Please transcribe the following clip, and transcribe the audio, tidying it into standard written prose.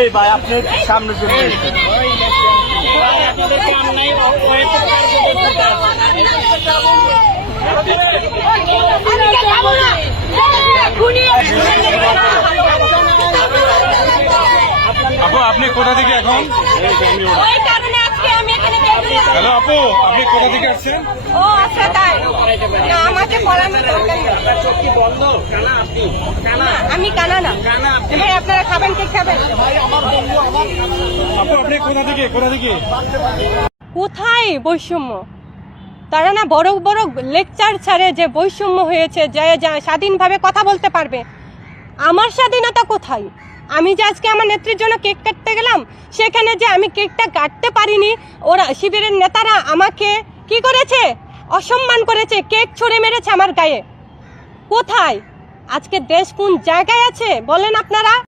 এই ভাই আপনি সামনে চলে এসেছেন। আপু আপনি কোথা থেকে এখন? হ্যালো আপু, আপনি কোথা থেকে আসছেন? ও আচ্ছা তাই না, আমাকে পড়ানোর দরকার নেই। আমি কানা না। ভাই আপনারা খাবেন, কে খাবেন? আপু আপনি কোথা থেকে কোথায় বৈষম্য? তারা না বড় বড় লেকচার ছাড়ে যে বৈষম্য হয়েছে, যে স্বাধীনভাবে কথা বলতে পারবে। আমার স্বাধীনতা কোথায়? আমি যে আজকে আমার নেত্রীর জন্য কেক কাটতে গেলাম, সেখানে যে আমি কেকটা কাটতে পারিনি, ওরা শিবিরের নেতারা আমাকে কি করেছে? অসম্মান করেছে, কেক ছুঁড়ে মেরেছে আমার গায়ে। কোথায়? আজকে দেশ কোন জায়গায় আছে বলেন আপনারা?